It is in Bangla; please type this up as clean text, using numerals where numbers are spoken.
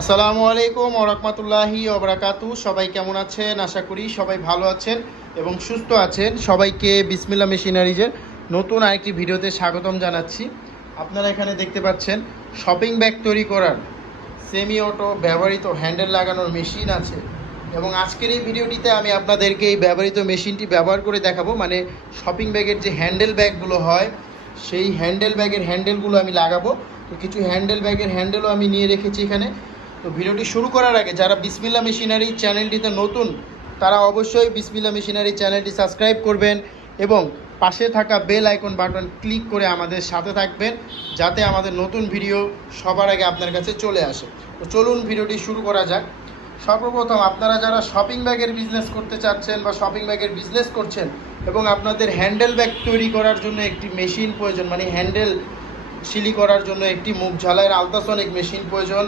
আসসালামু আলাইকুম ওয়া রাহমাতুল্লাহি ওয়া বারাকাতুহু। সবাই কেমন আছেন? আশা করি সবাই ভালো আছেন এবং সুস্থ আছেন। সবাইকে বিসমিল্লাহ মেশিনারিজের নতুন আরেকটি ভিডিওতে স্বাগতম জানাচ্ছি। আপনারা এখানে দেখতে পাচ্ছেন শপিং ব্যাগ তৈরি করার সেমি অটো ব্যবহৃত হ্যান্ডেল লাগানোর মেশিন আছে এবং আজকের এই ভিডিওটিতে আমি আপনাদেরকে এই ব্যবহৃত মেশিনটি ব্যবহার করে দেখাবো। মানে শপিং ব্যাগের যে হ্যান্ডেল ব্যাগগুলো হয় সেই হ্যান্ডেল ব্যাগের হ্যান্ডেলগুলো আমি লাগাবো। তো কিছু হ্যান্ডেল ব্যাগের হ্যান্ডেলও আমি নিয়ে রেখেছি এখানে। তো ভিডিওটি শুরু করার আগে যারা বিসমিল্লাহ মেশিনারি চ্যানেলটিতে নতুন তারা অবশ্যই বিসমিল্লাহ মেশিনারি চ্যানেলটি সাবস্ক্রাইব করবেন এবং পাশে থাকা বেল আইকন বাটন ক্লিক করে আমাদের সাথে থাকবেন, যাতে আমাদের নতুন ভিডিও সবার আগে আপনার কাছে চলে আসে। তো চলুন ভিডিওটি শুরু করা যাক। সর্বপ্রথম আপনারা যারা শপিং ব্যাগের বিজনেস করতে চাচ্ছেন বা শপিং ব্যাগের বিজনেস করছেন এবং আপনাদের হ্যান্ডেল ব্যাগ তৈরি করার জন্য একটি মেশিন প্রয়োজন, মানে হ্যান্ডেল সিলি করার জন্য একটি মুখ ঝালাইয়ের আলট্রাসনিক মেশিন প্রয়োজন,